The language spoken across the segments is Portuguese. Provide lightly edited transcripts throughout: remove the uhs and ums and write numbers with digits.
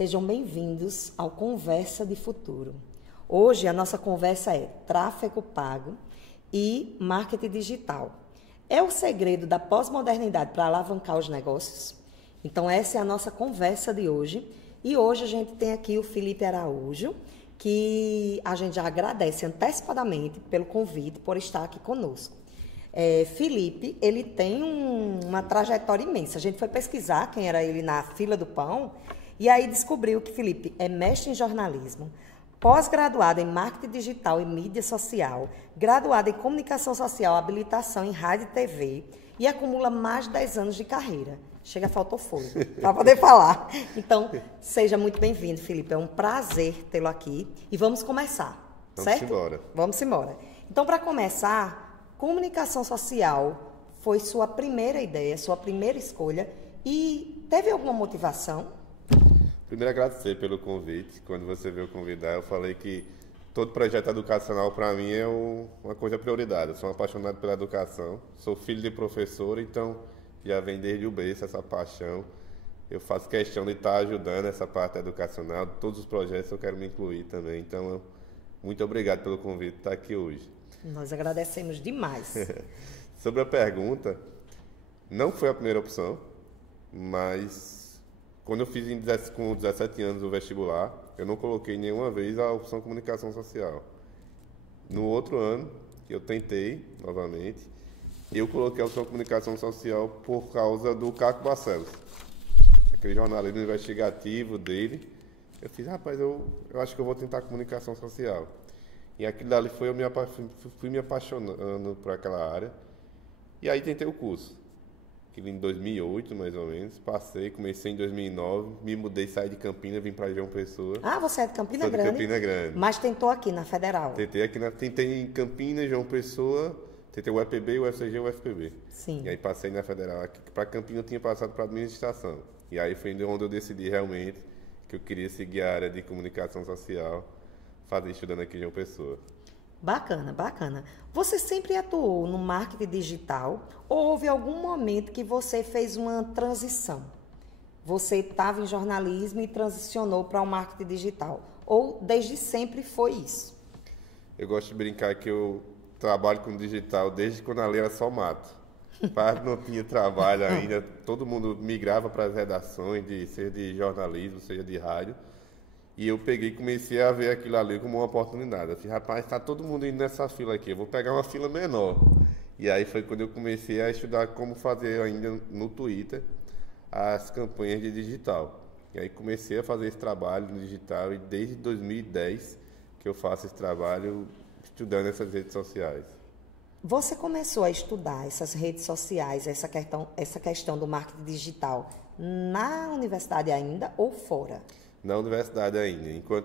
Sejam bem-vindos ao Conversa de Futuro. Hoje a nossa conversa é tráfego pago e marketing digital. É o segredo da pós-modernidade para alavancar os negócios? Então essa é a nossa conversa de hoje. E hoje a gente tem aqui o Felipe Araújo, que a gente já agradece antecipadamente pelo convite, por estar aqui conosco. Felipe, ele tem uma trajetória imensa. A gente foi pesquisar quem era ele na fila do pão e aí descobriu que Felipe é mestre em jornalismo, pós-graduado em marketing digital e mídia social, graduado em comunicação social, habilitação em rádio e TV e acumula mais de 10 anos de carreira. Chega, faltou fôlego para poder falar. Então, seja muito bem-vindo, Felipe. É um prazer tê-lo aqui e vamos começar, certo? Vamos embora. Vamos embora. Então, para começar, comunicação social foi sua primeira ideia, sua primeira escolha e teve alguma motivação? Primeiro, agradecer pelo convite. Quando você veio convidar, eu falei que todo projeto educacional, para mim, é uma coisa prioridade. Eu sou um apaixonado pela educação, sou filho de professor, então já vem desde o berço essa paixão. Eu faço questão de estar ajudando essa parte educacional, todos os projetos eu quero me incluir também. Então, muito obrigado pelo convite de estar aqui hoje. Nós agradecemos demais. Sobre a pergunta, não foi a primeira opção, mas quando eu fiz com 17 anos o vestibular, eu não coloquei nenhuma vez a opção comunicação social. No outro ano, que eu tentei novamente, eu coloquei a opção comunicação social por causa do Caco Barcelos, aquele jornalismo investigativo dele. Eu fiz, rapaz, eu acho que eu vou tentar comunicação social. E aquilo ali fui me apaixonando por aquela área. E aí tentei o curso. Que em 2008, mais ou menos, passei, comecei em 2009, me mudei, saí de Campinas, vim para João Pessoa. Ah, você é de Campina Sou de Grande? Campina Grande. Mas tentou aqui na Federal? Tentei em Campinas, João Pessoa, tentei o EPB, o UFCG e o UFPB. Sim. E aí passei na Federal. Para Campinas eu tinha passado para administração. E aí foi onde eu decidi realmente que eu queria seguir a área de comunicação social, estudando aqui em João Pessoa. Bacana, bacana. Você sempre atuou no marketing digital ou houve algum momento que você fez uma transição? Você estava em jornalismo e transicionou para o marketing digital? Ou desde sempre foi isso? Eu gosto de brincar que eu trabalho com digital desde quando a lei era só mato. Parte não tinha trabalho ainda, todo mundo migrava para as redações, seja de jornalismo, seja de rádio. E eu peguei e comecei a ver aquilo ali como uma oportunidade. Eu disse, rapaz, está todo mundo indo nessa fila aqui, eu vou pegar uma fila menor. E aí foi quando eu comecei a estudar como fazer ainda no Twitter as campanhas de digital. E aí comecei a fazer esse trabalho no digital e desde 2010 que eu faço esse trabalho estudando essas redes sociais. Você começou a estudar essas redes sociais, essa questão do marketing digital na universidade ainda ou fora? Na universidade ainda.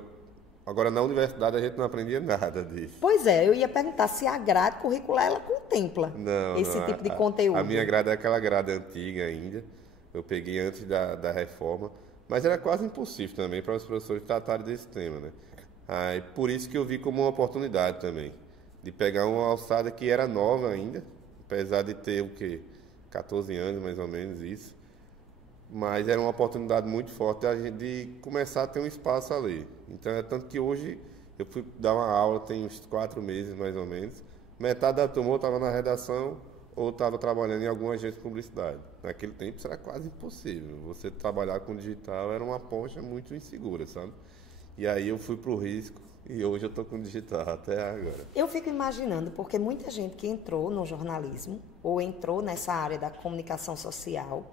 Agora, na universidade, a gente não aprendia nada disso. Pois é, eu ia perguntar se a grade curricular ela contempla esse tipo de conteúdo. A minha grade é aquela grade antiga ainda. Eu peguei antes da reforma. Mas era quase impossível também para os professores tratarem desse tema, né? Aí, por isso que eu vi como uma oportunidade também. De pegar uma alçada que era nova ainda. Apesar de ter, 14 anos mais ou menos isso. Mas era uma oportunidade muito forte de começar a ter um espaço ali. Então, é tanto que hoje eu fui dar uma aula, tem uns 4 meses mais ou menos. Metade da turma estava na redação ou estava trabalhando em alguma agência de publicidade. Naquele tempo isso era quase impossível. Você trabalhar com digital era uma poncha muito insegura, sabe? E aí eu fui para o risco e hoje eu estou com digital até agora. Eu fico imaginando, porque muita gente que entrou no jornalismo ou entrou nessa área da comunicação social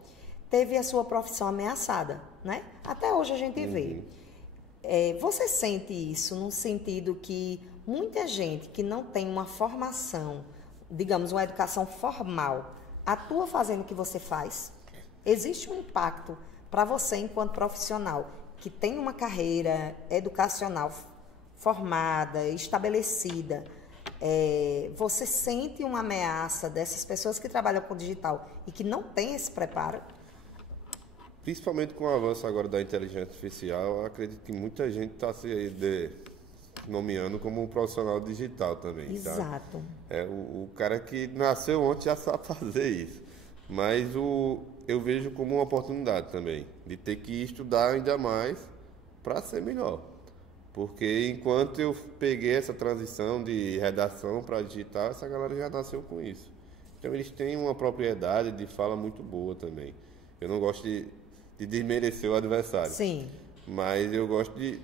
teve a sua profissão ameaçada, né? Até hoje a gente vê. Você sente isso no sentido que muita gente que não tem uma formação, digamos, uma educação formal, atua fazendo o que você faz? Existe um impacto para você enquanto profissional que tem uma carreira educacional formada, estabelecida, você sente uma ameaça dessas pessoas que trabalham com digital e que não têm esse preparo? Principalmente com o avanço agora da inteligência artificial, eu acredito que muita gente está se nomeando como um profissional digital também. Exato. Tá? O cara que nasceu ontem já sabe fazer isso. Mas eu vejo como uma oportunidade também, de ter que estudar ainda mais para ser melhor. Porque enquanto eu peguei essa transição de redação para digital, essa galera já nasceu com isso. Então eles têm uma propriedade de fala muito boa também. Eu não gosto de desmerecer o adversário. Sim. Mas eu gosto de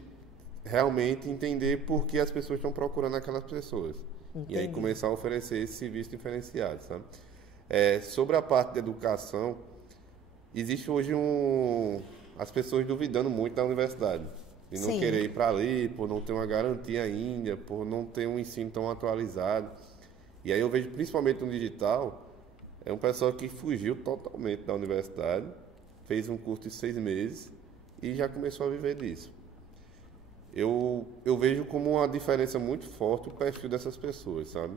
realmente entender por que as pessoas estão procurando aquelas pessoas. Entendi. E aí começar a oferecer esse serviço diferenciado, sabe? Sobre a parte da educação, existe hoje as pessoas duvidando muito da universidade. De não Sim. querer ir para ali, por não ter uma garantia ainda, por não ter um ensino tão atualizado. E aí eu vejo, principalmente no digital, um pessoal que fugiu totalmente da universidade, fez um curso de 6 meses e já começou a viver disso. Eu vejo como uma diferença muito forte o perfil dessas pessoas, sabe?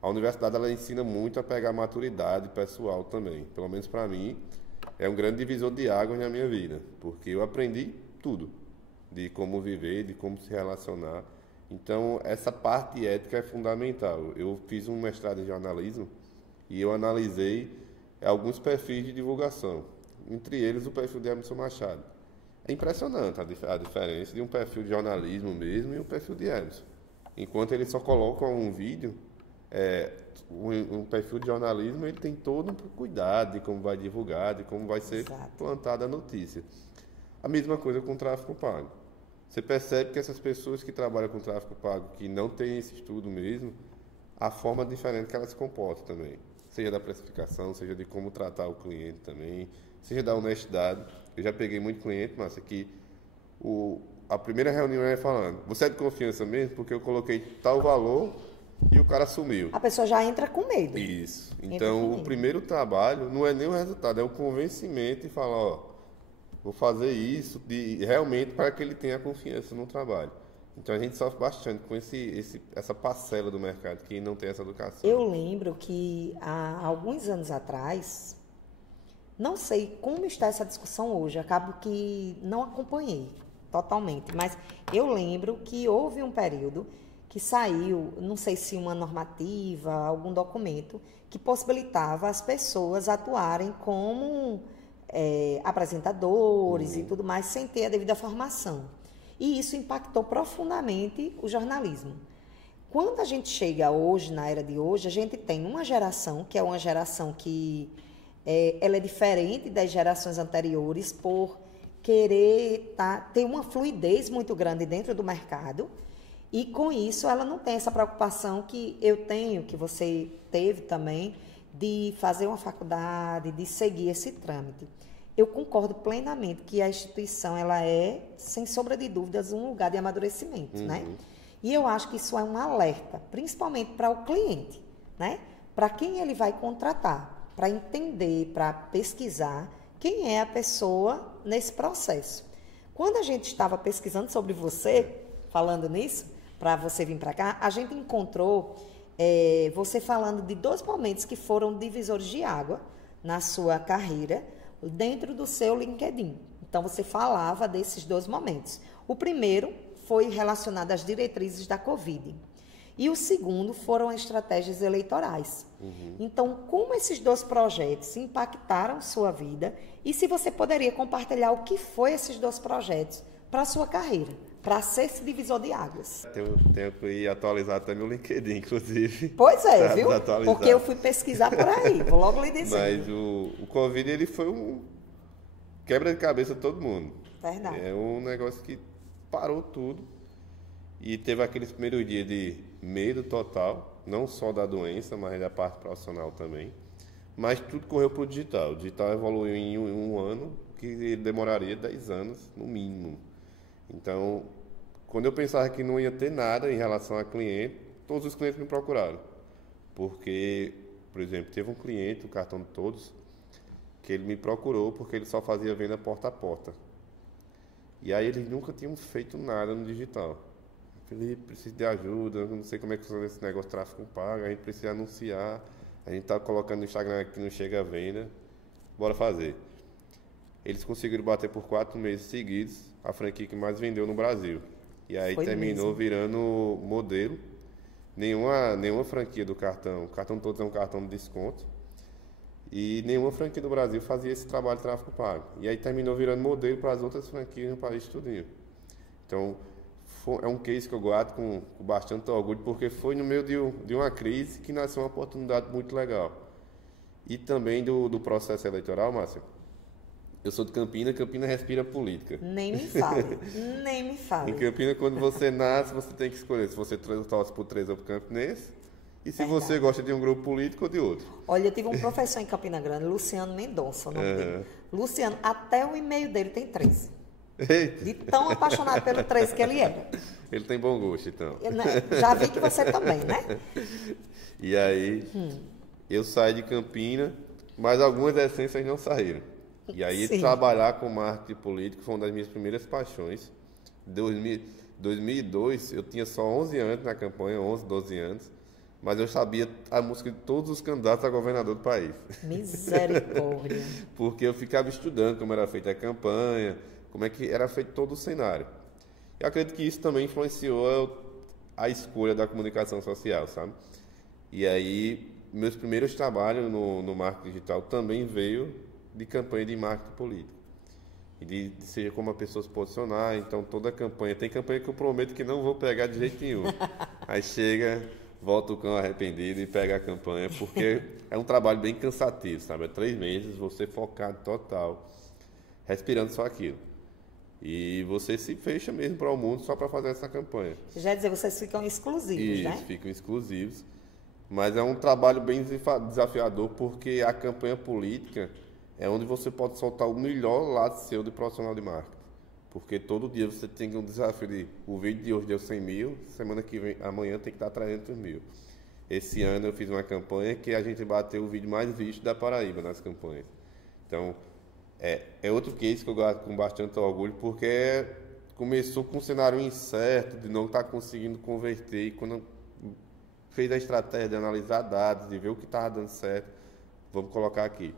A universidade, ela ensina muito a pegar maturidade pessoal também. Pelo menos para mim, é um grande divisor de águas na minha vida, porque eu aprendi tudo, de como viver, de como se relacionar. Então, essa parte ética é fundamental. Eu fiz um mestrado em jornalismo e eu analisei alguns perfis de divulgação, entre eles o perfil de Emerson Machado. É impressionante a diferença de um perfil de jornalismo mesmo e um perfil de Emerson. Enquanto eles só colocam um vídeo, um perfil de jornalismo, ele tem todo um cuidado de como vai divulgar, de como vai ser plantada a notícia. A mesma coisa com o tráfego pago. Você percebe que essas pessoas que trabalham com tráfego pago, que não têm esse estudo mesmo, a forma diferente que elas se comportam também. Seja da precificação, seja de como tratar o cliente também, seja da honestidade. Eu já peguei muito cliente, Márcia, que a primeira reunião é falando, você é de confiança mesmo? Porque eu coloquei tal valor e o cara sumiu. A pessoa já entra com medo. Isso. Então, o primeiro trabalho não é nem o resultado, é o convencimento e falar, ó, vou fazer isso realmente para que ele tenha confiança no trabalho. Então, a gente sofre bastante com essa parcela do mercado que não tem essa educação. Eu lembro que há alguns anos atrás, não sei como está essa discussão hoje, acabo que não acompanhei totalmente, mas eu lembro que houve um período que saiu, não sei se uma normativa, algum documento, que possibilitava as pessoas atuarem como apresentadores e tudo mais, sem ter a devida formação. E isso impactou profundamente o jornalismo. Quando a gente chega hoje, na era de hoje, a gente tem uma geração, que é uma geração que ela é diferente das gerações anteriores por querer ter uma fluidez muito grande dentro do mercado, e com isso ela não tem essa preocupação que eu tenho, que você teve também, de fazer uma faculdade, de seguir esse trâmite. Eu concordo plenamente que a instituição ela é, sem sombra de dúvidas, um lugar de amadurecimento, né? E eu acho que isso é um alerta, principalmente para o cliente, né? Para quem ele vai contratar, para entender, para pesquisar quem é a pessoa nesse processo. Quando a gente estava pesquisando sobre você, falando nisso, para você vir para cá, a gente encontrou você falando de 2 momentos que foram divisores de água na sua carreira, dentro do seu LinkedIn. Então, você falava desses 2 momentos. O primeiro foi relacionado às diretrizes da Covid. E o segundo foram as estratégias eleitorais. Então, como esses 2 projetos impactaram sua vida e se você poderia compartilhar o que foi esses 2 projetos para a sua carreira, para ser esse divisor de águas. Tenho que ir atualizar até meu LinkedIn, inclusive. Pois é, viu? Porque eu fui pesquisar por aí, vou logo lhe dizer. Mas o Covid, ele foi um quebra de cabeça de todo mundo. Verdade. É um negócio que parou tudo. E teve aqueles primeiros dias de medo total, não só da doença, mas da parte profissional também. Mas tudo correu para o digital. O digital evoluiu em um ano, que demoraria 10 anos, no mínimo. Então, quando eu pensava que não ia ter nada em relação a cliente, todos os clientes me procuraram. Porque, por exemplo, teve um cliente, o cartão de todos, que ele me procurou porque ele só fazia venda porta a porta. E aí eles nunca tinham feito nada no digital. Felipe, preciso de ajuda, eu não sei como é que funciona esse negócio de tráfego pago, a gente precisa anunciar, a gente está colocando no Instagram que não chega a venda, bora fazer. Eles conseguiram bater por 4 meses seguidos a franquia que mais vendeu no Brasil. E aí terminou virando modelo. Nenhuma franquia do cartão, o cartão todos é um cartão de desconto, e nenhuma franquia do Brasil fazia esse trabalho de tráfego pago. E aí terminou virando modelo para as outras franquias no país tudinho. Então, é um case que eu guardo com bastante orgulho, porque foi no meio de uma crise que nasceu uma oportunidade muito legal. E também do processo eleitoral, Márcia. Eu sou de Campina, Campina respira política. Nem me fale, nem me fale. Em Campina, quando você nasce, você tem que escolher se você torce por 3 ou por Campinense, e se você gosta de um grupo político ou de outro. Olha, eu tive um professor em Campina Grande, Luciano Mendonça, o nome dele. Luciano, até o e-mail dele tem 13. Eita. De tão apaixonado pelo 13 que ele era. Ele tem bom gosto, então. Já vi que você também, né? E aí, eu saí de Campina, mas algumas essências não saíram. E aí, Sim. trabalhar com marketing político foi uma das minhas primeiras paixões. Em 2002, eu tinha só 11 anos na campanha, 11, 12 anos, mas eu sabia a música de todos os candidatos a governador do país. Misericórdia. Porque eu ficava estudando como era feita a campanha, como é que era feito todo o cenário. Eu acredito que isso também influenciou a escolha da comunicação social, sabe? E aí, meus primeiros trabalhos no marketing digital também veio de campanha de marketing político. E de seja como a pessoa se posicionar, então toda a campanha. Tem campanha que eu prometo que não vou pegar de jeito nenhum. Aí chega, volta o cão arrependido e pega a campanha, porque é um trabalho bem cansativo, sabe? É 3 meses, você focado total, respirando só aquilo. E você se fecha mesmo para o mundo só para fazer essa campanha. Já ia dizer, vocês ficam exclusivos, Isso, né? ficam exclusivos. Mas é um trabalho bem desafiador, porque a campanha política é onde você pode soltar o melhor lado seu de profissional de marketing. Porque todo dia você tem um desafio de, o vídeo de hoje deu 100 mil, semana que vem, amanhã tem que dar 300 mil. Esse ano eu fiz uma campanha que a gente bateu o vídeo mais visto da Paraíba nas campanhas. Então, é outro case que eu guardo com bastante orgulho, porque começou com um cenário incerto, de não estar conseguindo converter, e quando fez a estratégia de analisar dados, de ver o que estava dando certo, vamos colocar aqui.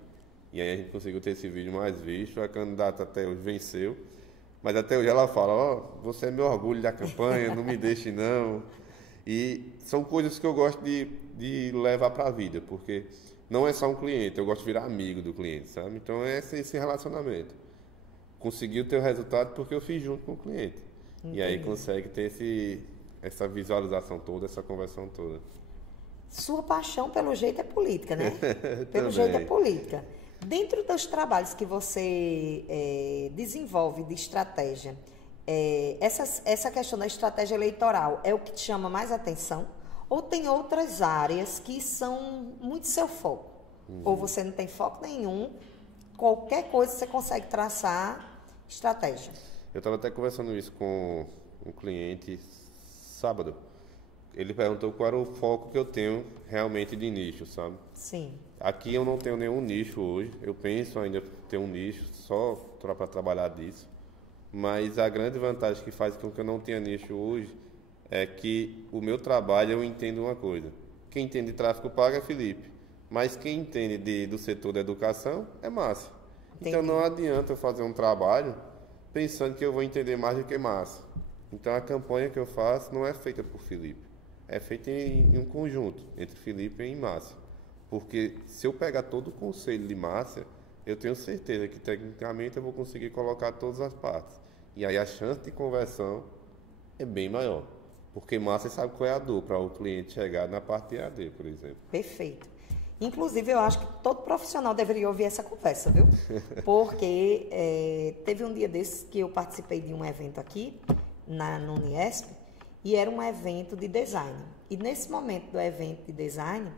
E aí a gente conseguiu ter esse vídeo mais visto, a candidata até hoje venceu, mas até hoje ela fala, você é meu orgulho da campanha, não me deixe não. E são coisas que eu gosto de levar para a vida, porque não é só um cliente, eu gosto de virar amigo do cliente, sabe? Então é esse relacionamento. Conseguiu ter o resultado porque eu fiz junto com o cliente. Entendi. E aí consegue ter essa visualização toda, essa conversão toda. Sua paixão, pelo jeito, é política, né? Pelo jeito é política. Dentro dos trabalhos que você desenvolve de estratégia, essa questão da estratégia eleitoral é o que te chama mais atenção? Ou tem outras áreas que são muito seu foco? Ou você não tem foco nenhum, qualquer coisa você consegue traçar estratégia? Eu estava até conversando isso com um cliente sábado. Ele perguntou qual era o foco que eu tenho realmente de nicho, sabe? Sim. Aqui eu não tenho nenhum nicho hoje. Eu penso ainda ter um nicho só para trabalhar disso. Mas a grande vantagem que faz com que eu não tenha nicho hoje é que o meu trabalho, eu entendo uma coisa. Quem entende de tráfego pago é Felipe. Mas quem entende do setor da educação é Márcia. Então não adianta eu fazer um trabalho pensando que eu vou entender mais do que Márcia. Então a campanha que eu faço não é feita por Felipe. É feita em um conjunto entre Felipe e Márcia. Porque se eu pegar todo o conselho de Márcia, eu tenho certeza que tecnicamente eu vou conseguir colocar todas as partes. E aí a chance de conversão é bem maior. Porque Márcia sabe qual é a dor para o cliente chegar na parte EAD, por exemplo. Perfeito. Inclusive, eu acho que todo profissional deveria ouvir essa conversa, viu? Porque teve um dia desses que eu participei de um evento aqui, no Uniesp, e era um evento de design. E nesse momento do evento de design,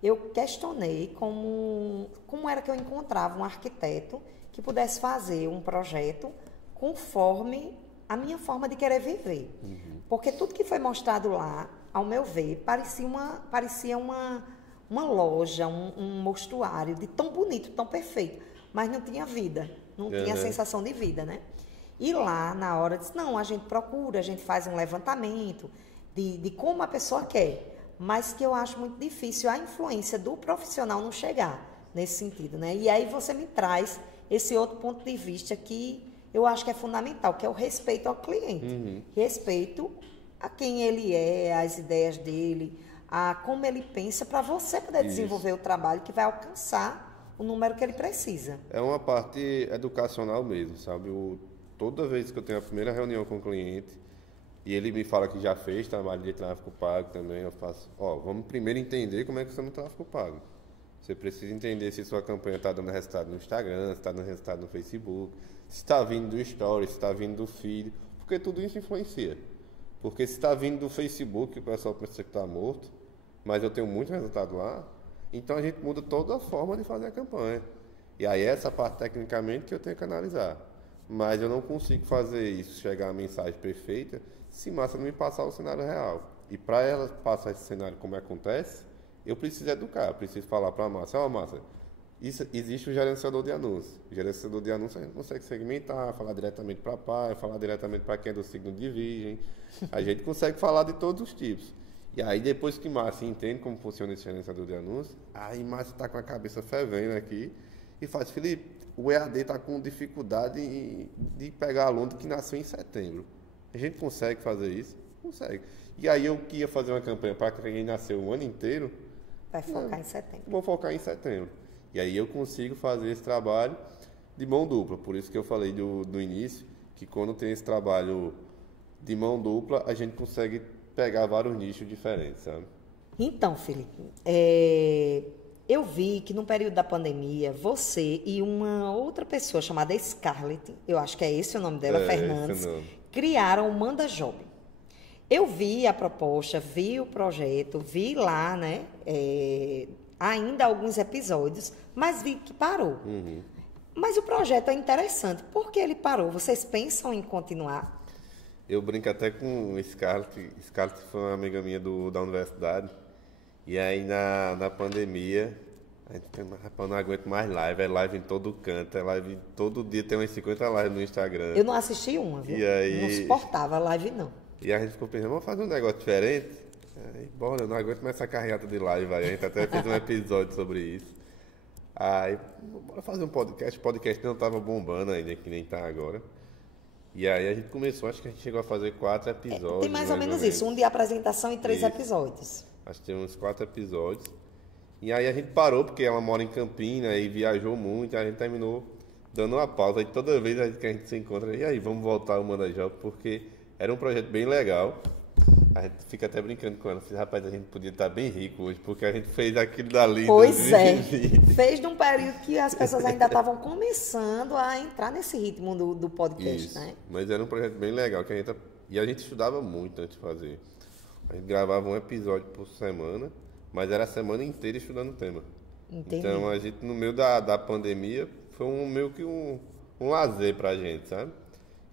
eu questionei como era que eu encontrava um arquiteto que pudesse fazer um projeto conforme a minha forma de querer viver. Uhum. Porque tudo que foi mostrado lá, ao meu ver, parecia uma loja, um mostruário de tão bonito, tão perfeito, mas não tinha vida, não tinha a sensação de vida, né? E lá, na hora, disse, não, a gente procura, a gente faz um levantamento de como a pessoa quer, mas que eu acho muito difícil a influência do profissional não chegar nesse sentido, né? E aí você me traz esse outro ponto de vista que eu acho que é fundamental, que é o respeito ao cliente. Uhum. Respeito a quem ele é, às ideias dele, a como ele pensa, para você poder desenvolver o trabalho que vai alcançar o número que ele precisa. É uma parte educacional mesmo, sabe? toda vez que eu tenho a primeira reunião com o cliente, e ele me fala que já fez trabalho de tráfego pago também, eu faço, vamos primeiro entender como é que funciona o tráfego pago. Você precisa entender se sua campanha está dando resultado no Instagram, se está dando resultado no Facebook, se está vindo do Story, se está vindo do feed, porque tudo isso influencia. Porque se está vindo do Facebook, o pessoal pensa que está morto, mas eu tenho muito resultado lá, então a gente muda toda a forma de fazer a campanha. E aí essa parte tecnicamente que eu tenho que analisar. Mas eu não consigo fazer isso, chegar a mensagem perfeita, se Márcia não me passar o cenário real. E para ela passar esse cenário como acontece, eu preciso educar, preciso falar para a Márcia, Márcia, existe o gerenciador de anúncios. O gerenciador de anúncios a gente consegue segmentar, falar diretamente para pai, falar diretamente para quem é do signo de Virgem. A gente consegue falar de todos os tipos. E aí depois que Márcia entende como funciona esse gerenciador de anúncios, aí Márcia está com a cabeça fervendo aqui e faz, Felipe, o EAD está com dificuldade de pegar aluno que nasceu em setembro. A gente consegue fazer isso? Consegue. E aí eu que ia fazer uma campanha para quem nasceu o ano inteiro, vai focar em setembro. Vou focar em setembro. E aí eu consigo fazer esse trabalho de mão dupla. Por isso que eu falei do início, que quando tem esse trabalho de mão dupla, a gente consegue pegar vários nichos diferentes, sabe? Então, Felipe, eu vi que no período da pandemia, você e uma outra pessoa chamada Scarlett, eu acho que é esse o nome dela, Fernandes, criaram o Manda Job. Eu vi a proposta, vi o projeto, vi lá, né, ainda alguns episódios, mas vi que parou. Uhum. Mas o projeto é interessante. Por que ele parou? Vocês pensam em continuar? Eu brinco até com Scarlett. Scarlett foi uma amiga minha da universidade. E aí na pandemia, a gente eu não aguento mais live. É live em todo canto. É live todo dia, tem umas 50 lives no Instagram. Eu não assisti uma, viu? E aí... Não suportava a live, não. E a gente ficou pensando, vamos fazer um negócio diferente? Aí, bora, eu não aguento mais essa carreata de live. Aí a gente até fez um episódio sobre isso. Aí, bora fazer um podcast. O podcast não estava bombando ainda, que nem está agora. E aí a gente começou, acho que a gente chegou a fazer 4 episódios. Tem mais ou menos isso, um de apresentação e 3 episódios. Acho que tem uns 4 episódios. E aí a gente parou, porque ela mora em Campinas e viajou muito. Aí a gente terminou dando uma pausa. E toda vez que a gente se encontra, e aí, vamos voltar ao Manda Job, porque era um projeto bem legal. A gente fica até brincando com ela. Rapaz, a gente podia estar bem rico hoje, porque a gente fez aquilo dali. Pois é. Fez num período que as pessoas ainda estavam começando a entrar nesse ritmo do podcast, isso, né? Mas era um projeto bem legal. E a gente estudava muito antes de fazer. A gente gravava um episódio por semana, mas era a semana inteira estudando o tema. Entendi. Então, a gente, no meio da pandemia, foi meio que um lazer pra gente, sabe?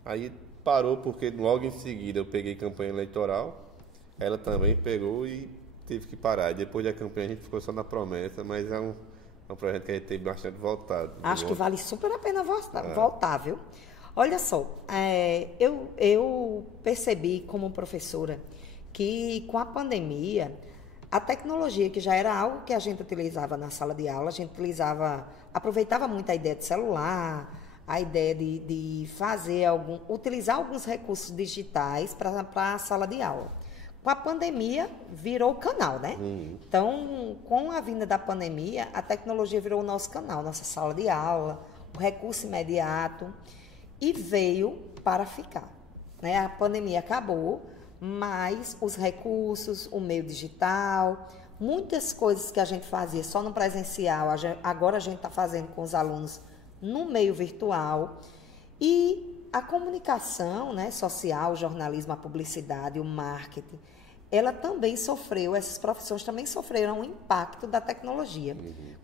Aí parou porque logo em seguida eu peguei campanha eleitoral. Ela também pegou e teve que parar. E depois da campanha a gente ficou só na promessa, mas é um projeto que a gente tem bastante voltado. Acho que vale super a pena voltar, viu? Olha só, eu percebi como professora que com a pandemia, a tecnologia, que já era algo que a gente utilizava na sala de aula, a gente aproveitava muito a ideia de celular, a ideia de utilizar alguns recursos digitais para a sala de aula. Com a pandemia, virou o canal, né? Então, com a vinda da pandemia, a tecnologia virou o nosso canal, nossa sala de aula, o recurso imediato, e veio para ficar, né? A pandemia acabou, mas os recursos, o meio digital, muitas coisas que a gente fazia só no presencial, agora a gente está fazendo com os alunos no meio virtual. E a comunicação, né, social, o jornalismo, a publicidade, o marketing, ela também sofreu, essas profissões também sofreram um impacto da tecnologia.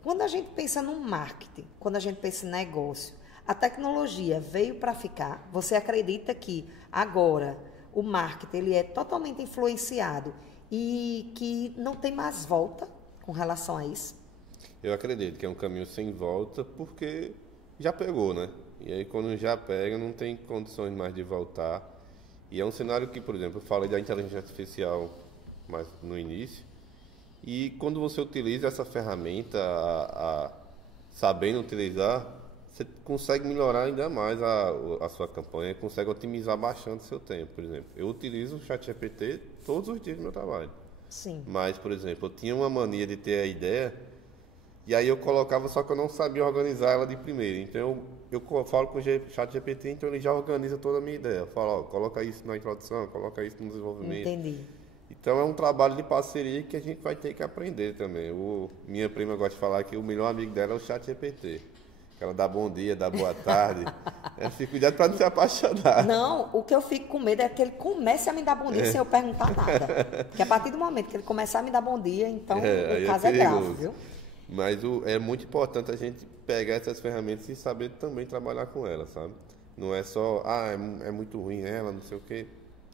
Quando a gente pensa no marketing, quando a gente pensa em negócio, a tecnologia veio para ficar. Você acredita que agora o marketing ele é totalmente influenciado e que não tem mais volta com relação a isso? Eu acredito que é um caminho sem volta porque já pegou, né? E aí quando já pega não tem condições mais de voltar. E é um cenário que, por exemplo, eu falei da inteligência artificial mais no início. E quando você utiliza essa ferramenta, sabendo utilizar, você consegue melhorar ainda mais a sua campanha, consegue otimizar bastante o seu tempo. Por exemplo, eu utilizo o ChatGPT todos os dias do meu trabalho. Sim. Mas, por exemplo, eu tinha uma mania de ter a ideia e aí eu colocava, só que eu não sabia organizar ela de primeira. Então, falo com o chat GPT, então ele já organiza toda a minha ideia. Eu falo, ó, coloca isso na introdução, coloca isso no desenvolvimento. Entendi. Então é um trabalho de parceria que a gente vai ter que aprender também. Minha prima gosta de falar que o melhor amigo dela é o chat GPT. Ela dá bom dia, dá boa tarde. Fica cuidado para não se apaixonar. Não, o que eu fico com medo é que ele comece a me dar bom dia sem eu perguntar nada. Porque a partir do momento que ele começar a me dar bom dia, então o caso é grave, viu? Mas é muito importante a gente pegar essas ferramentas e saber também trabalhar com elas, sabe? Não é só, é muito ruim ela, não sei o quê.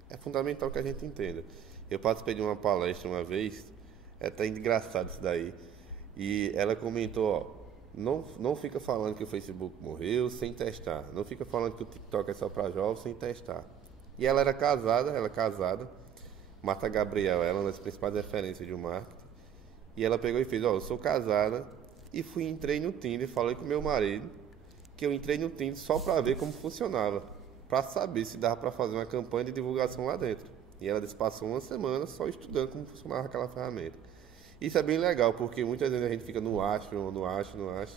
É fundamental que a gente entenda. Eu participei de uma palestra uma vez, é até engraçado isso daí, e ela comentou, ó, não fica falando que o Facebook morreu sem testar. Não fica falando que o TikTok é só para jovens sem testar. E ela é casada. Marta Gabriel, ela é uma das principais referências de marketing. E ela pegou e fez, eu sou casada e entrei no Tinder, falei com meu marido que eu entrei no Tinder só para ver como funcionava. Para saber se dava para fazer uma campanha de divulgação lá dentro. E ela passou uma semana só estudando como funcionava aquela ferramenta. Isso é bem legal, porque muitas vezes a gente fica no acho,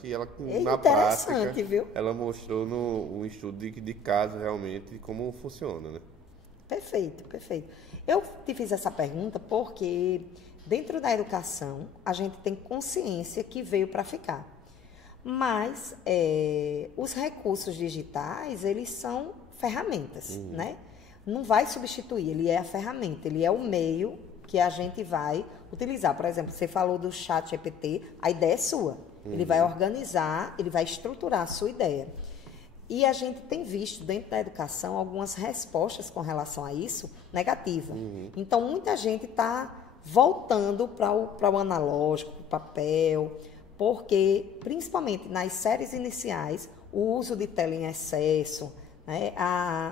e ela, na prática, viu? ela mostrou um estudo de caso realmente como funciona, né? Perfeito, perfeito. Eu te fiz essa pergunta porque dentro da educação a gente tem consciência que veio para ficar. Mas os recursos digitais, eles são ferramentas, né? Não vai substituir, ele é a ferramenta, ele é o meio que a gente vai utilizar. Por exemplo, você falou do chat GPT, a ideia é sua. Ele vai organizar, ele vai estruturar a sua ideia. E a gente tem visto dentro da educação algumas respostas com relação a isso negativas. Então, muita gente está voltando para o analógico, para o papel, porque, principalmente nas séries iniciais, o uso de tela em excesso, né,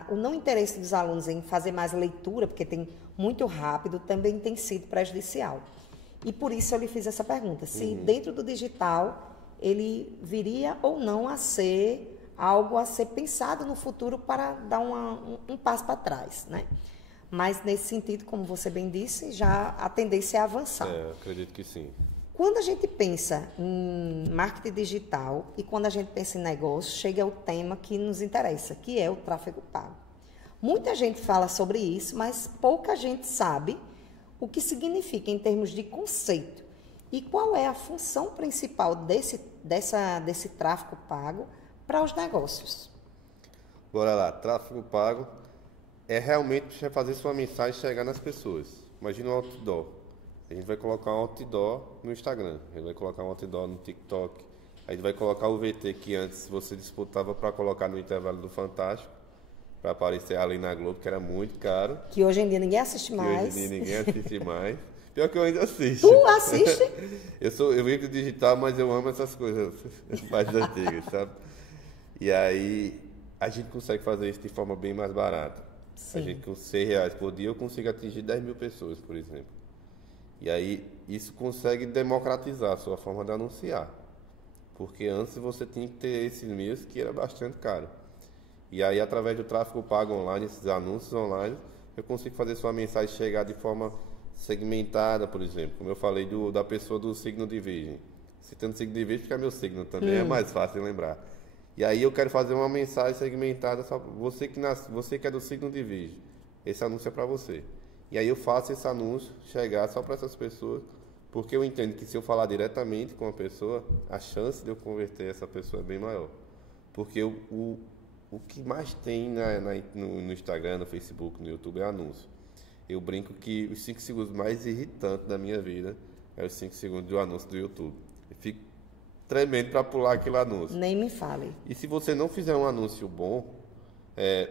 o não interesse dos alunos em fazer mais leitura, porque tem muito rápido, também tem sido prejudicial. E por isso eu lhe fiz essa pergunta, se dentro do digital ele viria ou não a ser algo a ser pensado no futuro para dar um passo para trás, né? Mas nesse sentido, como você bem disse, já a tendência é avançar. Acredito que sim. Quando a gente pensa em marketing digital e quando a gente pensa em negócio, chega ao tema que nos interessa, que é o tráfego pago. Muita gente fala sobre isso, mas pouca gente sabe o que significa em termos de conceito e qual é a função principal desse tráfego pago para os negócios. Bora lá, tráfego pago é realmente fazer sua mensagem chegar nas pessoas. Imagina um outdoor. A gente vai colocar um outdoor no Instagram, a gente vai colocar um outdoor no TikTok, a gente vai colocar o VT que antes você disputava para colocar no intervalo do Fantástico, para aparecer ali na Globo, que era muito caro. Que hoje em dia ninguém assiste mais. Hoje em dia ninguém assiste mais. Pior que eu ainda assisto. Tu assiste? Eu vivo digital, mas eu amo essas coisas mais antigas, sabe? E aí a gente consegue fazer isso de forma bem mais barata. Sim. A gente com R$6 por dia eu consigo atingir 10 mil pessoas, por exemplo. E aí isso consegue democratizar a sua forma de anunciar. Porque antes você tinha que ter esses meios que era bastante caro. E aí através do tráfego pago online, esses anúncios online, eu consigo fazer sua mensagem chegar de forma segmentada, por exemplo. Como eu falei da pessoa do signo de Virgem. Citando signo de Virgem, porque é meu signo também, é mais fácil de lembrar. E aí eu quero fazer uma mensagem segmentada, só você que é do signo de Virgem. Esse anúncio é para você. E aí eu faço esse anúncio chegar só para essas pessoas, porque eu entendo que se eu falar diretamente com a pessoa, a chance de eu converter essa pessoa é bem maior. Porque o que mais tem no Instagram, no Facebook, no YouTube é anúncio. Eu brinco que os 5 segundos mais irritantes da minha vida é os 5 segundos do anúncio do YouTube. Eu fico tremendo para pular aquele anúncio. Nem me fale. E se você não fizer um anúncio bom,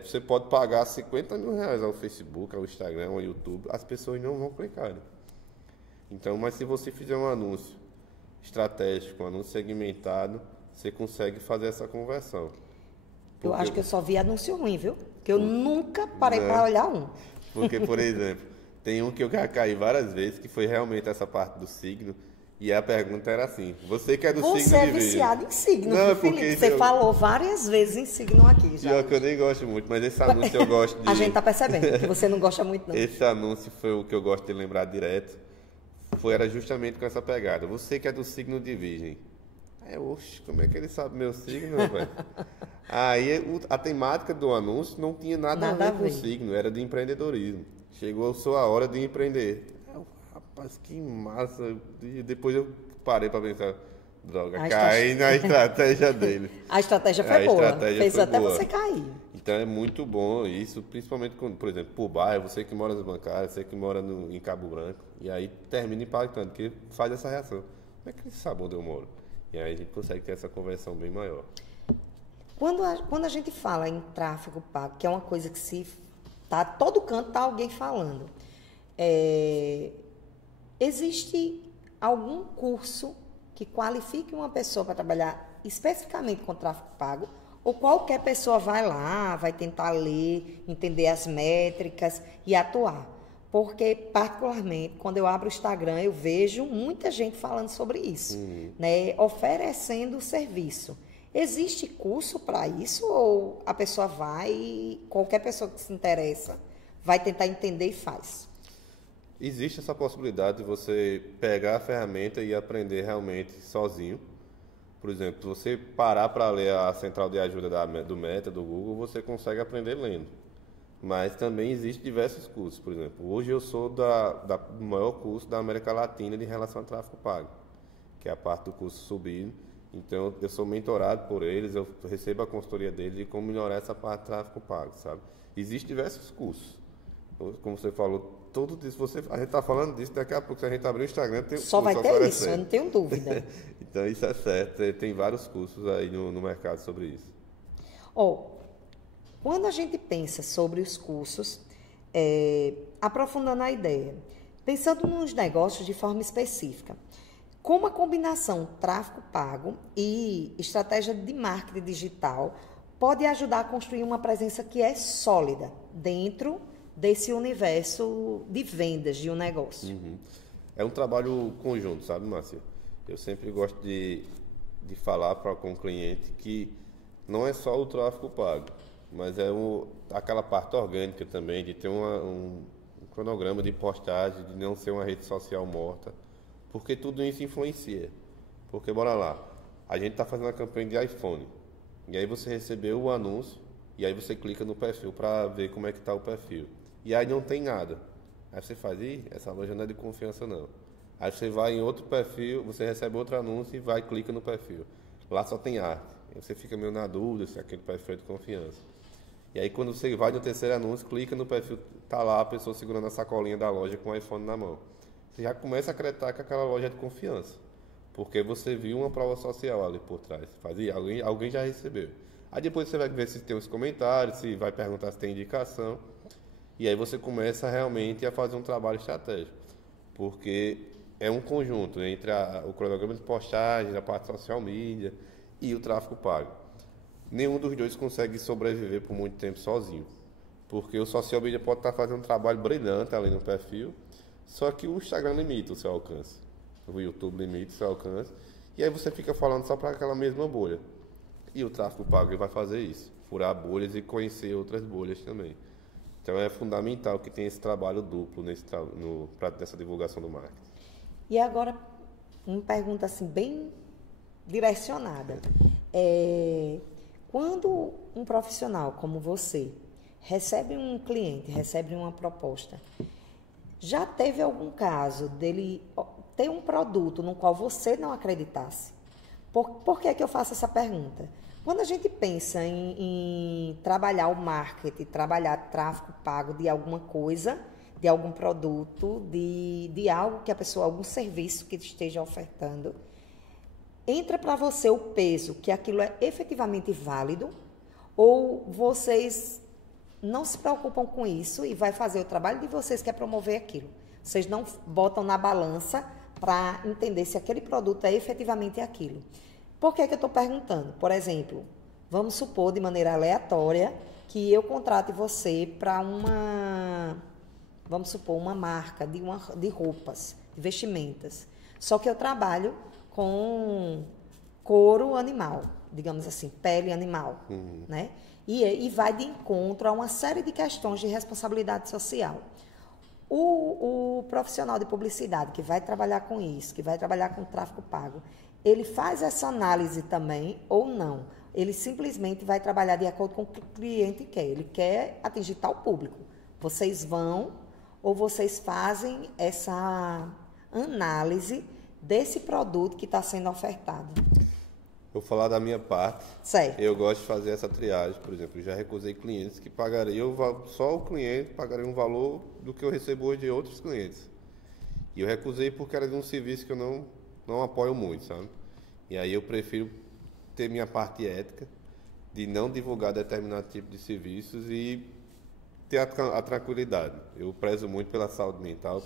você pode pagar R$50 mil ao Facebook, ao Instagram, ao YouTube, as pessoas não vão clicar. Né? Então, mas se você fizer um anúncio estratégico, um anúncio segmentado, você consegue fazer essa conversão. Eu acho que eu só vi anúncio ruim, viu? Porque eu nunca parei para olhar um. Porque, por exemplo, tem um que eu já caí várias vezes, que foi realmente essa parte do signo, e a pergunta era assim, você que é do signo de Virgem. Você é viciado em signo, não, Felipe? Você falou várias vezes em signo aqui já. Pior que eu nem gosto muito, mas esse anúncio eu gosto de... A gente tá percebendo que você não gosta muito, não. Esse anúncio foi o que eu gosto de lembrar direto. Era justamente com essa pegada. Você que é do signo de Virgem. Oxe, como é que ele sabe meu signo, velho? Aí a temática do anúncio não tinha nada a ver com o signo, era de empreendedorismo. Chegou a sua hora de empreender. Rapaz, que massa. E depois eu parei para pensar, droga, caí na estratégia dele. A estratégia foi boa, fez até você cair. Então é muito bom isso, principalmente, por exemplo, por bairro, você que mora nas bancárias, você que mora em Cabo Branco, e aí termina impactando, porque faz essa reação. Como é que ele sabe onde eu moro? E aí a gente consegue ter essa conversão bem maior. Quando a gente fala em tráfego pago, que é uma coisa que se tá todo canto tá alguém falando, existe algum curso que qualifique uma pessoa para trabalhar especificamente com tráfego pago? Ou qualquer pessoa vai lá, vai tentar ler, entender as métricas e atuar? Porque, particularmente, quando eu abro o Instagram, eu vejo muita gente falando sobre isso, né? Oferecendo serviço. Existe curso para isso ou a pessoa vai, qualquer pessoa que se interessa, vai tentar entender e faz? Existe essa possibilidade de você pegar a ferramenta e aprender realmente sozinho. Por exemplo, se você parar para ler a central de ajuda do Meta, do Google, você consegue aprender lendo. Mas também existem diversos cursos. Por exemplo, hoje eu sou do maior curso da América Latina de relação a tráfego pago, que é a parte do curso Subir. Então, eu sou mentorado por eles, eu recebo a consultoria deles de como melhorar essa parte de tráfego pago, sabe? Existem diversos cursos. Como você falou, tudo isso, a gente está falando disso, daqui a pouco, se a gente abrir o Instagram, tem só vai ter isso, eu não tenho dúvida. Então, isso é certo, tem vários cursos aí no mercado sobre isso. Quando a gente pensa sobre os cursos, aprofundando a ideia, pensando nos negócios de forma específica, como a combinação tráfego pago e estratégia de marketing digital pode ajudar a construir uma presença que é sólida dentro desse universo de vendas de um negócio? É um trabalho conjunto, sabe, Márcia? Eu sempre gosto de falar com o cliente que não é só o tráfego pago, mas é aquela parte orgânica também, de ter um cronograma de postagem, de não ser uma rede social morta, porque tudo isso influencia. Porque, bora lá, a gente está fazendo uma campanha de iPhone, e aí você recebeu o anúncio, e aí você clica no perfil para ver como é que está o perfil. E aí não tem nada. Aí você faz, essa loja não é de confiança não. Aí você vai em outro perfil, você recebe outro anúncio e clica no perfil. Lá só tem arte. Aí você fica meio na dúvida se aquele perfil é de confiança. E aí quando você vai no terceiro anúncio, clica no perfil, tá lá a pessoa segurando a sacolinha da loja com o iPhone na mão. Você já começa a acreditar que aquela loja é de confiança. Porque você viu uma prova social ali por trás. Alguém já recebeu. Aí depois você vai ver se tem os comentários, se vai perguntar se tem indicação. E aí você começa realmente a fazer um trabalho estratégico. Porque é um conjunto entre o cronograma de postagem, a parte social media e o tráfego pago. Nenhum dos dois consegue sobreviver por muito tempo sozinho. Porque o social media pode estar fazendo um trabalho brilhante ali no perfil, só que o Instagram limita o seu alcance. O YouTube limita o seu alcance. E aí você fica falando só para aquela mesma bolha. E o tráfego pago ele vai fazer isso. Furar bolhas e conhecer outras bolhas também. Então é fundamental que tenha esse trabalho duplo nessa divulgação do marketing. E agora, uma pergunta assim, bem direcionada. Quando um profissional como você recebe um cliente, recebe uma proposta, já teve algum caso dele ter um produto no qual você não acreditasse? Por que é que eu faço essa pergunta? Quando a gente pensa em trabalhar o marketing, trabalhar tráfego pago de alguma coisa, de algum produto, de algo que a pessoa, algum serviço que esteja ofertando, entra para você o peso que aquilo é efetivamente válido ou vocês não se preocupam com isso e vai fazer o trabalho de vocês que é promover aquilo? Vocês não botam na balança para entender se aquele produto é efetivamente aquilo. Por que eu estou perguntando? Por exemplo, vamos supor de maneira aleatória que eu contrate você para vamos supor, uma marca de roupas, de vestimentas. Só que eu trabalho com couro animal, digamos assim, pele animal, né? E vai de encontro a uma série de questões de responsabilidade social. O profissional de publicidade que vai trabalhar com isso, que vai trabalhar com tráfego pago, ele faz essa análise também ou não? Ele simplesmente vai trabalhar de acordo com o que o cliente quer. Ele quer atingir tal público. Vocês vão ou vocês fazem essa análise desse produto que está sendo ofertado? Vou falar da minha parte. Certo. Eu gosto de fazer essa triagem, por exemplo. Eu já recusei clientes que pagariam, só o cliente pagaria um valor do que eu recebo hoje de outros clientes. E eu recusei porque era de um serviço que eu não apoio muito, sabe? E aí eu prefiro ter minha parte ética de não divulgar determinado tipo de serviços e ter a tranquilidade. Eu prezo muito pela saúde mental,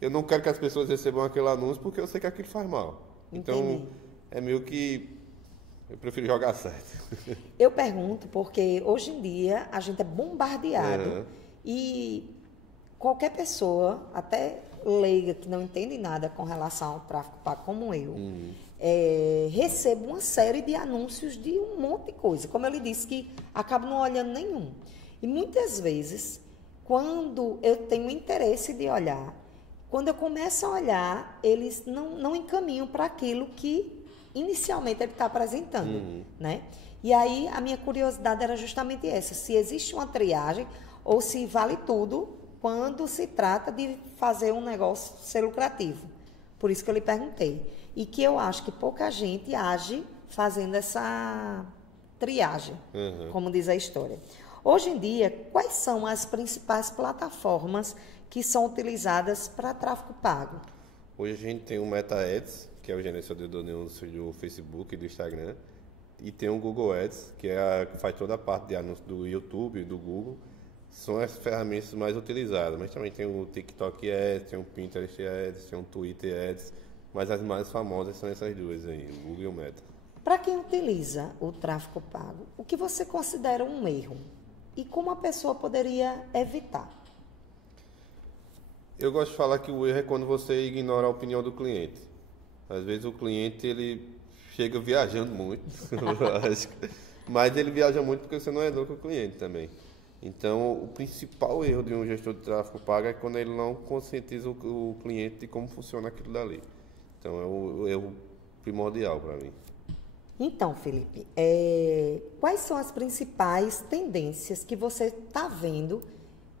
eu não quero que as pessoas recebam aquele anúncio porque eu sei que aquilo faz mal. Entendi. Então, é meio que eu prefiro jogar certo. Eu pergunto porque hoje em dia a gente é bombardeado e qualquer pessoa, até leiga que não entende nada com relação ao tráfico pago como eu, recebo uma série de anúncios de um monte de coisa. Como eu lhe disse, que acabo não olhando nenhum. E muitas vezes, quando eu tenho interesse de olhar, quando eu começo a olhar, eles não encaminham para aquilo que inicialmente ele está apresentando, né? E aí a minha curiosidade era justamente essa, se existe uma triagem ou se vale tudo quando se trata de fazer um negócio ser lucrativo. Por isso que eu lhe perguntei. E que eu acho que pouca gente age fazendo essa triagem, como diz a história. Hoje em dia, quais são as principais plataformas que são utilizadas para tráfego pago? Hoje a gente tem o Meta Ads, que é o gerenciador do anúncio do Facebook e do Instagram, e tem o Google Ads, que que faz toda a parte de anúncio do YouTube e do Google. São as ferramentas mais utilizadas, mas também tem o TikTok Ads, tem o Pinterest Ads, tem o Twitter Ads, mas as mais famosas são essas duas aí, o Google e o Meta. Para quem utiliza o tráfego pago, o que você considera um erro? E como a pessoa poderia evitar? Eu gosto de falar que o erro é quando você ignora a opinião do cliente. Às vezes o cliente ele chega viajando muito, lógico, mas ele viaja muito porque você não educa o cliente também. Então, o principal erro de um gestor de tráfego pago é quando ele não conscientiza o cliente de como funciona aquilo dali. Então, é o erro primordial para mim. Então, Felipe, quais são as principais tendências que você está vendo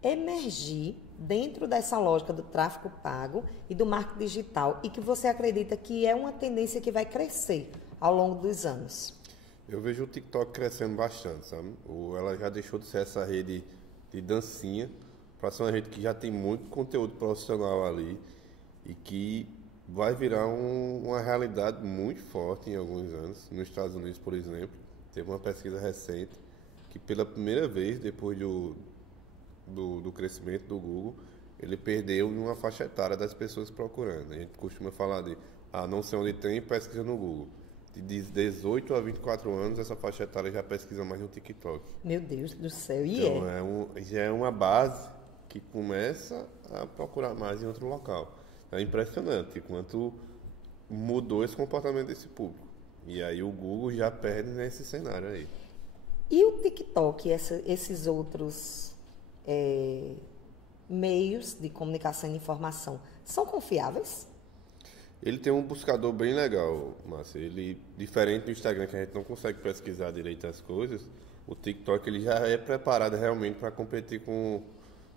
emergir dentro dessa lógica do tráfego pago e do marketing digital e que você acredita que é uma tendência que vai crescer ao longo dos anos? Eu vejo o TikTok crescendo bastante, sabe? Ela já deixou de ser essa rede de dancinha para ser uma rede que já tem muito conteúdo profissional ali e que vai virar uma realidade muito forte em alguns anos. Nos Estados Unidos, por exemplo, teve uma pesquisa recente que pela primeira vez, depois do crescimento do Google, ele perdeu em uma faixa etária das pessoas procurando. A gente costuma falar de, não sei onde tem, pesquisa no Google. De 18 a 24 anos, essa faixa etária já pesquisa mais no TikTok. Meu Deus do céu, Então, já é uma base que começa a procurar mais em outro local. É impressionante quanto mudou esse comportamento desse público. E aí o Google já perde nesse cenário aí. E o TikTok, esses outros meios de comunicação e informação, são confiáveis? Ele tem um buscador bem legal, Márcia. Ele, diferente do Instagram, que a gente não consegue pesquisar direito as coisas, o TikTok ele já é preparado realmente para competir com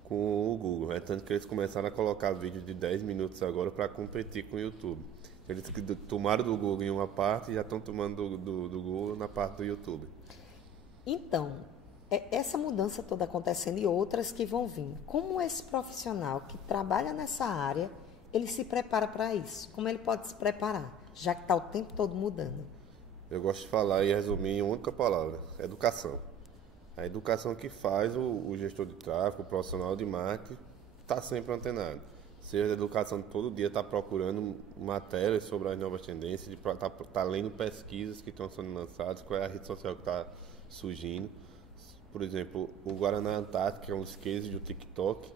o Google. É tanto que eles começaram a colocar vídeos de 10 minutos agora para competir com o YouTube. Eles tomaram do Google em uma parte e já estão tomando do Google na parte do YouTube. Então, essa mudança toda acontecendo e outras que vão vir. Como esse profissional que trabalha nessa área, ele se prepara para isso? Como ele pode se preparar, já que está o tempo todo mudando? Eu gosto de falar e resumir em uma única palavra: educação. A educação que faz o gestor de tráfego, o profissional de marketing, está sempre antenado. Seja a educação de todo dia estar procurando matérias sobre as novas tendências, de tá lendo pesquisas que estão sendo lançadas, qual é a rede social que está surgindo. Por exemplo, o Guaraná Antártica, que é um dos cases do TikTok,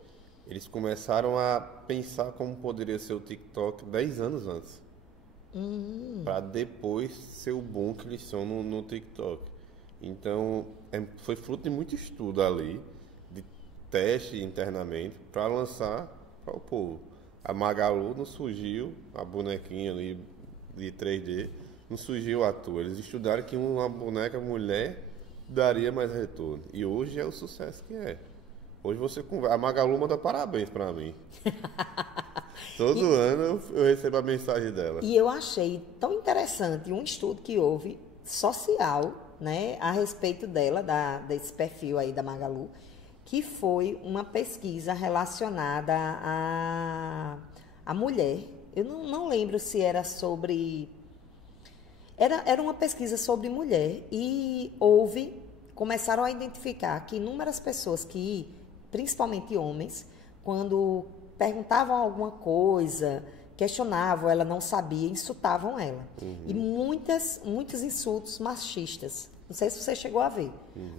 eles começaram a pensar como poderia ser o TikTok 10 anos antes. Para depois ser o boom que eles são no TikTok. Então, foi fruto de muito estudo ali, de teste internamente, para lançar para o povo. A Magalu não surgiu, a bonequinha ali de 3D, não surgiu à toa. Eles estudaram que uma boneca mulher daria mais retorno. E hoje é o sucesso que é. Hoje você conversa. A Magalu manda parabéns para mim. Todo ano eu recebo a mensagem dela. E eu achei tão interessante um estudo que houve social, né, a respeito dela, desse perfil aí da Magalu, que foi uma pesquisa relacionada à mulher. Eu não lembro se era sobre... Era uma pesquisa sobre mulher e começaram a identificar que inúmeras pessoas que, principalmente homens, quando perguntavam alguma coisa, questionavam, ela não sabia, insultavam ela. E muitos insultos machistas. Não sei se você chegou a ver.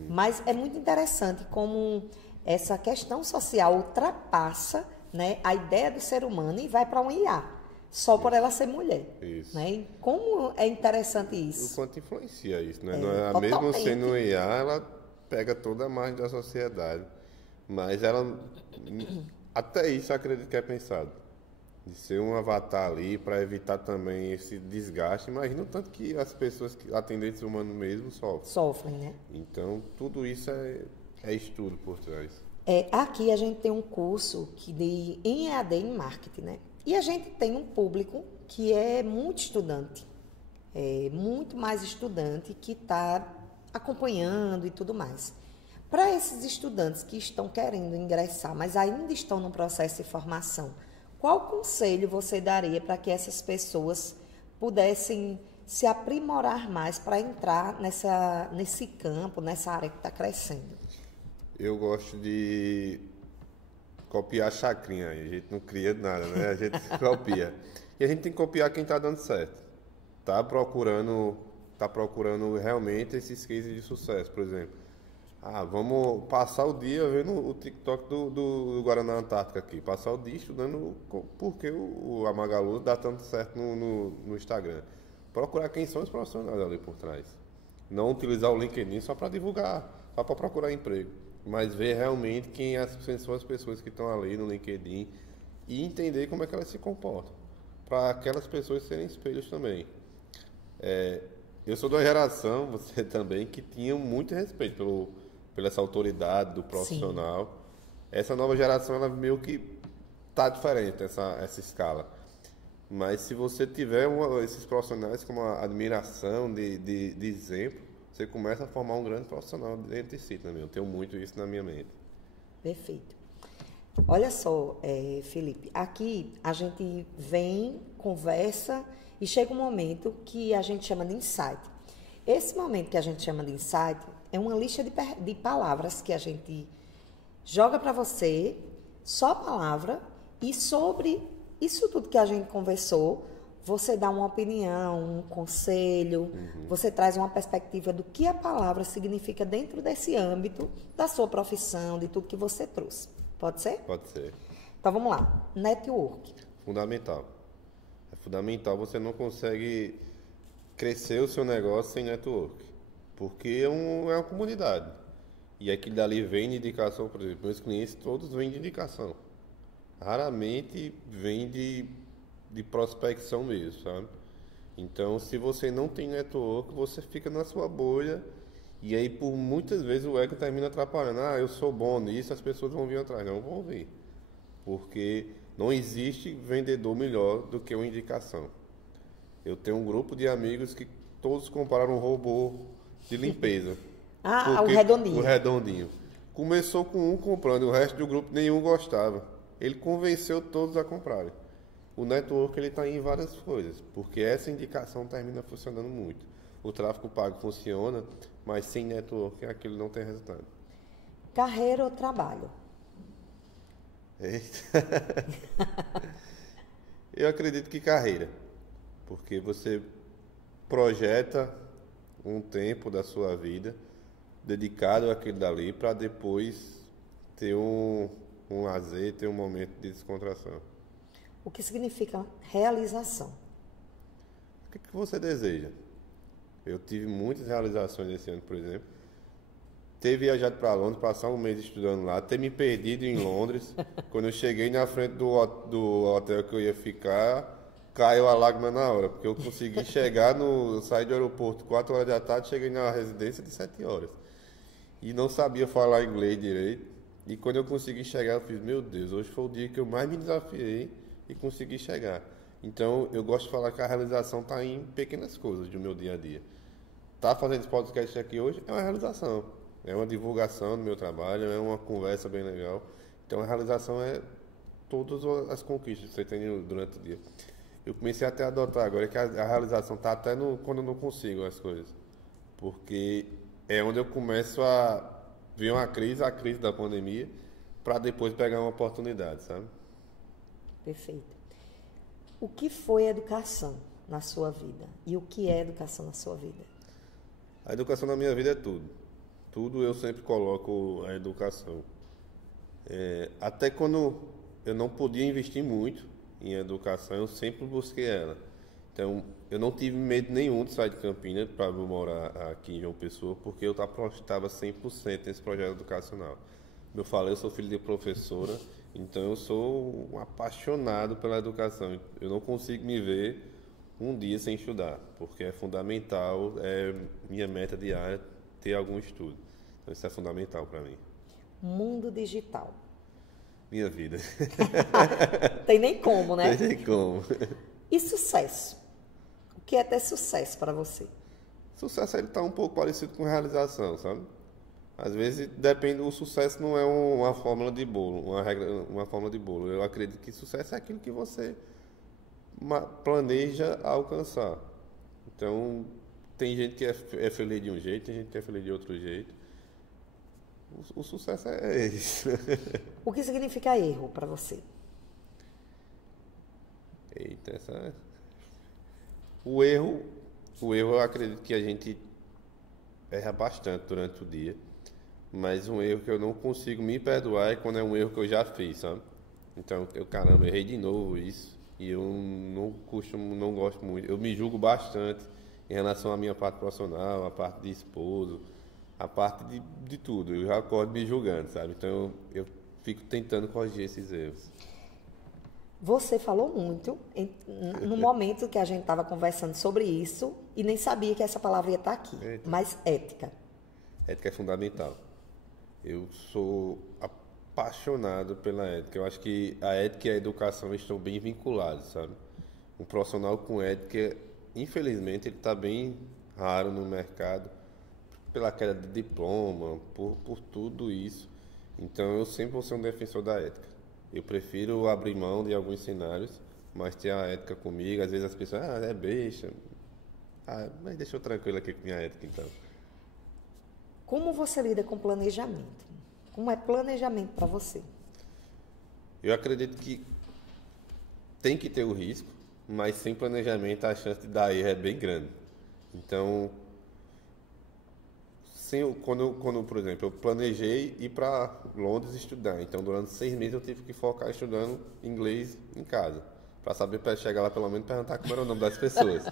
Mas é muito interessante como essa questão social ultrapassa, né, a ideia do ser humano e vai para um IA. Só por ela ser mulher. Isso. Né? E como é interessante isso. O quanto influencia isso, né? Mesmo Totalmente. sendo um IA, ela pega toda a margem da sociedade. Mas ela... Até isso eu acredito que é pensado. De ser um avatar ali para evitar também esse desgaste. Imagina o tanto que as pessoas, atendentes humanos mesmo, sofrem. Sofrem, né? Então, tudo isso é estudo por trás. Aqui a gente tem um curso em EAD em marketing, né? E a gente tem um público que é muito estudante, muito mais estudante que está acompanhando e tudo mais. Para esses estudantes que estão querendo ingressar, mas ainda estão no processo de formação, qual conselho você daria para que essas pessoas pudessem se aprimorar mais para entrar nesse campo, nessa área que está crescendo? Eu gosto de copiar a chacrinha aí. A gente não cria nada, né? A gente copia. E a gente tem que copiar quem está dando certo. Tá procurando realmente esses cases de sucesso, por exemplo. Vamos passar o dia vendo o TikTok do Guaraná Antártica aqui. Passar o dia estudando porque a Magalu dá tanto certo no Instagram. Procurar quem são os profissionais ali por trás. Não utilizar o LinkedIn só para divulgar, só para procurar emprego. Mas ver realmente quem são as pessoas que estão ali no LinkedIn e entender como é que elas se comportam. Para aquelas pessoas serem espelhos também. Eu sou de uma geração, você também, que tinha muito respeito pela essa autoridade do profissional. Sim. Essa nova geração, ela meio que está diferente, essa escala. Mas se você tiver esses profissionais com uma admiração de exemplo, você começa a formar um grande profissional dentro de si também. Eu tenho muito isso na minha mente. Perfeito. Olha só, Felipe, aqui a gente vem, conversa e chega um momento que a gente chama de insight. Esse momento que a gente chama de insight é uma lista de palavras que a gente joga para você, só palavra, e sobre isso tudo que a gente conversou, você dá uma opinião, um conselho, você traz uma perspectiva do que a palavra significa dentro desse âmbito da sua profissão, de tudo que você trouxe. Pode ser? Pode ser. Então vamos lá. Network. Fundamental. É fundamental, você não consegue crescer o seu negócio sem network. Porque é uma comunidade. E aquilo dali vem de indicação, por exemplo, meus clientes todos vêm de indicação. Raramente vem de prospecção mesmo, sabe? Então, se você não tem network, você fica na sua bolha e aí, por muitas vezes, o ego termina atrapalhando. Eu sou bom nisso, as pessoas vão vir atrás. Não vão vir. Porque não existe vendedor melhor do que uma indicação. Eu tenho um grupo de amigos que todos compraram um robô de limpeza. O redondinho. O redondinho. Começou com um comprando, o resto do grupo nenhum gostava. Ele convenceu todos a comprarem. O network ele está em várias coisas, porque essa indicação termina funcionando muito. O tráfego pago funciona, mas sem network aquilo não tem resultado. Carreira ou trabalho? Eita. Eu acredito que carreira, porque você projeta um tempo da sua vida dedicado àquilo dali para depois ter um lazer, ter um momento de descontração. O que significa realização? O que você deseja? Eu tive muitas realizações esse ano, por exemplo. Ter viajado para Londres, passar um mês estudando lá, ter me perdido em Londres. Quando eu cheguei na frente do hotel que eu ia ficar, caiu a lágrima na hora, porque eu consegui chegar eu saí do aeroporto 4 horas da tarde, cheguei na residência de 7 horas. E não sabia falar inglês direito. E quando eu consegui chegar, eu fiz, meu Deus, hoje foi o dia que eu mais me desafiei e consegui chegar. Então, eu gosto de falar que a realização está em pequenas coisas do meu dia a dia. Tá fazendo esse podcast aqui hoje é uma realização. É uma divulgação do meu trabalho, é uma conversa bem legal. Então, a realização é todas as conquistas que você tem durante o dia. Eu comecei até a adotar agora que a realização está até quando eu não consigo as coisas. Porque é onde eu começo a ver a crise da pandemia, para depois pegar uma oportunidade, sabe? Perfeito. O que foi educação na sua vida? E o que é educação na sua vida? A educação na minha vida é tudo. Tudo eu sempre coloco a educação. Até quando eu não podia investir muito em educação, eu sempre busquei ela. Então, eu não tive medo nenhum de sair de Campinas para morar aqui em João Pessoa, porque eu apostava 100% nesse projeto educacional. Como eu falei, eu sou filho de professora, então eu sou um apaixonado pela educação. Eu não consigo me ver um dia sem estudar, porque é fundamental, é minha meta diária ter algum estudo. Então, isso é fundamental para mim. Mundo digital. Minha vida. Tem nem como, né? Tem nem como. E sucesso? O que é ter sucesso para você? Sucesso ele está um pouco parecido com realização, sabe? Às vezes depende, o sucesso não é uma fórmula de bolo, uma fórmula de bolo. Eu acredito que sucesso é aquilo que você planeja alcançar. Então, tem gente que é feliz de um jeito, tem gente que é feliz de outro jeito. O sucesso é isso. O que significa erro para você? Eita, O erro eu acredito que a gente erra bastante durante o dia, mas um erro que eu não consigo me perdoar é quando é um erro que eu já fiz, sabe? Então, caramba, errei de novo isso, e eu não gosto muito, eu me julgo bastante em relação à minha parte profissional, a parte de esposo, a parte de tudo, eu já acordo me julgando, sabe? Então, eu fico tentando corrigir esses erros. Você falou muito no momento que a gente estava conversando sobre isso e nem sabia que essa palavra ia estar aqui. Eita. Mas ética. Ética é fundamental. Eu sou apaixonado pela ética. Eu acho que a ética e a educação estão bem vinculados, sabe? Um profissional com ética, infelizmente, ele está bem raro no mercado pela queda de diploma, por tudo isso. Então, eu sempre vou ser um defensor da ética. Eu prefiro abrir mão de alguns cenários, mas ter a ética comigo. Às vezes as pessoas, é besta. Mas deixa eu tranquilo aqui com minha ética, então. Como você lida com planejamento? Como é planejamento para você? Eu acredito que tem que ter o risco, mas sem planejamento a chance de dar erro é bem grande. Então, quando, por exemplo, eu planejei ir para Londres estudar, então durante 6 meses eu tive que focar estudando inglês em casa, para saber, para chegar lá pelo menos perguntar como era o nome das pessoas.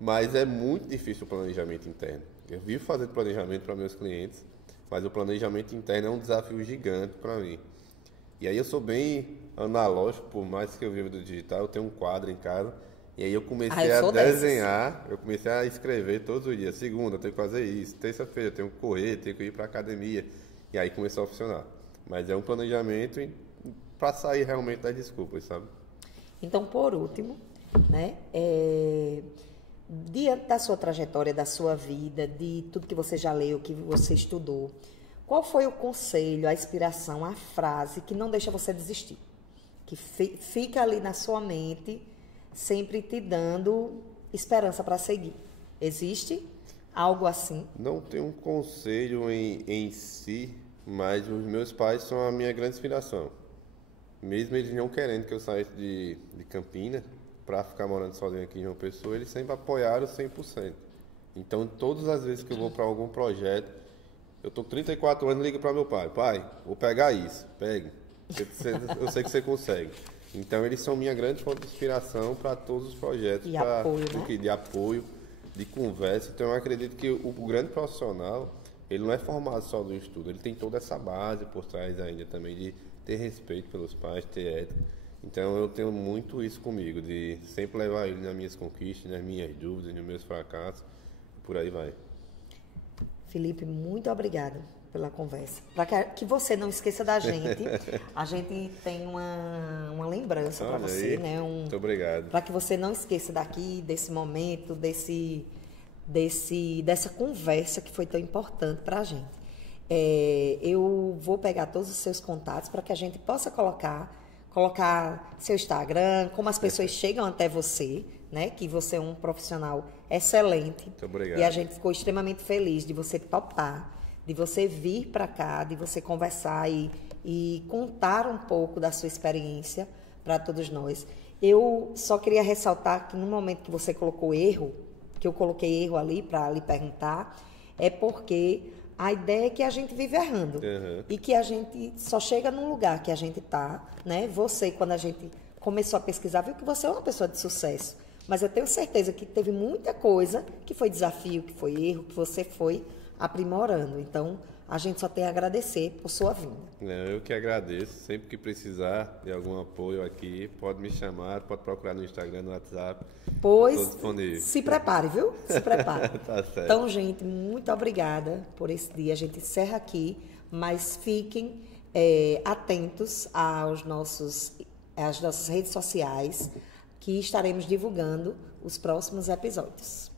Mas é muito difícil o planejamento interno. Eu vivo fazendo planejamento para meus clientes, mas o planejamento interno é um desafio gigante para mim. E aí eu sou bem analógico, por mais que eu viva do digital, eu tenho um quadro em casa. E aí eu comecei a desenhar, eu comecei a escrever todos os dias. Segunda, eu tenho que fazer isso. Terça-feira, eu tenho que correr, tenho que ir para a academia. E aí começou a funcionar. Mas é um planejamento para sair realmente das desculpas, sabe? Então, por último, né, diante da sua trajetória, da sua vida, de tudo que você já leu, que você estudou, qual foi o conselho, a inspiração, a frase que não deixa você desistir? Que fica ali na sua mente, sempre te dando esperança para seguir. Existe algo assim? Não tem um conselho em si, mas os meus pais são a minha grande inspiração. Mesmo eles não querendo que eu saísse de Campinas para ficar morando sozinho aqui em João Pessoa, eles sempre apoiaram 100%. Então, todas as vezes que eu vou para algum projeto, eu estou com 34 anos e ligo para meu pai. Pai, vou pegar isso. Pegue. Eu sei que você consegue. Então, eles são minha grande fonte de inspiração para todos os projetos. E apoio, né? De apoio, de conversa. Então, eu acredito que o grande profissional, ele não é formado só do estudo. Ele tem toda essa base por trás ainda também de ter respeito pelos pais, ter ética. Então eu tenho muito isso comigo, de sempre levar ele nas minhas conquistas, nas minhas dúvidas, nos meus fracassos, e por aí vai. Felipe, muito obrigada pela conversa. Para que você não esqueça da gente, a gente tem uma lembrança para você, né? Muito obrigado. Para que você não esqueça daqui, desse momento, dessa conversa que foi tão importante para a gente. Eu vou pegar todos os seus contatos para que a gente possa colocar seu Instagram, como as pessoas chegam até você, né? Que você é um profissional excelente. Muito obrigado. E a gente ficou extremamente feliz de você topar, de você vir para cá, de você conversar e contar um pouco da sua experiência para todos nós. Eu só queria ressaltar que no momento que você colocou erro, que eu coloquei erro ali para lhe perguntar, é porque a ideia é que a gente vive errando. E que a gente só chega num lugar que a gente está, né? Você, quando a gente começou a pesquisar, viu que você é uma pessoa de sucesso. Mas eu tenho certeza que teve muita coisa que foi desafio, que foi erro, que você foi aprimorando. Então, a gente só tem a agradecer por sua vinda. Eu que agradeço. Sempre que precisar de algum apoio aqui, pode me chamar, pode procurar no Instagram, no WhatsApp. Pois, se prepare, viu? Se prepare. Tá certo. Então, gente, muito obrigada por esse dia. A gente encerra aqui, mas fiquem atentos às nossas redes sociais, que estaremos divulgando os próximos episódios.